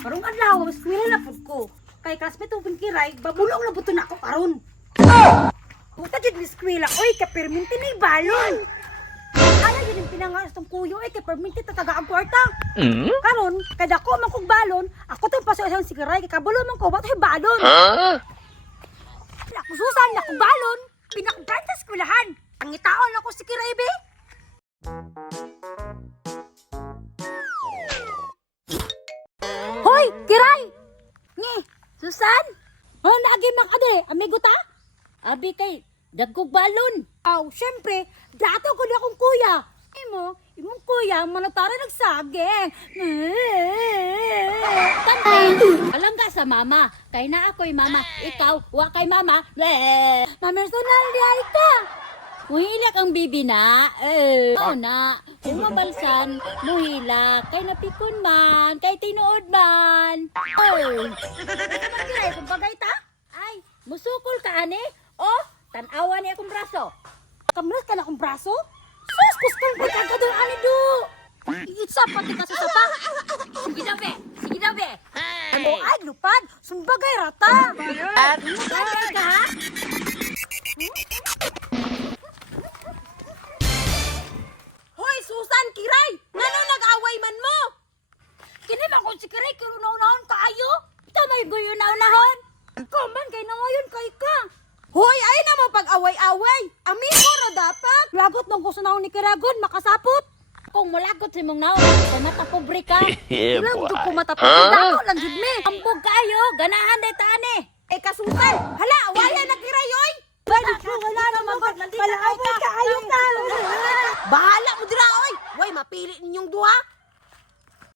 Karong adlaw, eskwela na pud ko. Kay classmate ug kiray, babulong na buto na ako karon. Puta jud mi eskwela, oy ka perminti ni balon. Ala yun yung pinangalas tong kuyo ay kay perminti tataga ang kwarta. Karon, kada ko man kog balon, ako tong pasoy si kiray kay kabulo man ko bato balon. Ako susan na kog balon, pinakbrand sa eskwelahan. Ang itaon ako si kiray be. Hoy, kiray! Ngi, Susan? Oh, naagi man ka dere, amigo ta? Abi kay dagkog balon. Aw, syempre, dato ko na akong kuya. Imong kuya, manatara nagsaging. Alangga sa mama. Kay na ako'y mama. Ikaw, wa kay mama. Mamersonal di ay ka. Muhilak ang bibi na. Oo na. Kung mabalsan, muhilak. Kay napikon man. Kay tinuod man. Naman kiray, kung bagay ta? Ay, musukol ka ani? Oh, tanawa ni akong braso. Kamlas ka na akong braso? Sus, kuskan ko ka doon, ani do. Itsa, pati ka sa sapa. Sige na be. Sige na be. Ano ay, lupad. Sumbagay rata. Bagay ka ha? Hoy, Susan, kiray! Ngano nag-away man mo? Kini man kung si kiray, kiro naunahon kaayo. Tama yung guyo na unahon. Kaman, kay nawayon kay ka. Hoy, ay naman pag-away-away. Amigo ra dapat. Lagot nung gusto na ni Kiragon, makasapot. Kung mulagot si mong naon, kay matapobre ka. Ilang dug ko matapos. Dako lang jud me. Ambog kayo, ganahan day taane. Eh kasusan, hala, awayan na kiray oy. Balik ko wala naman palaabot ka ayo ka. Bahala mo dira oy. Way mapili ninyong duha.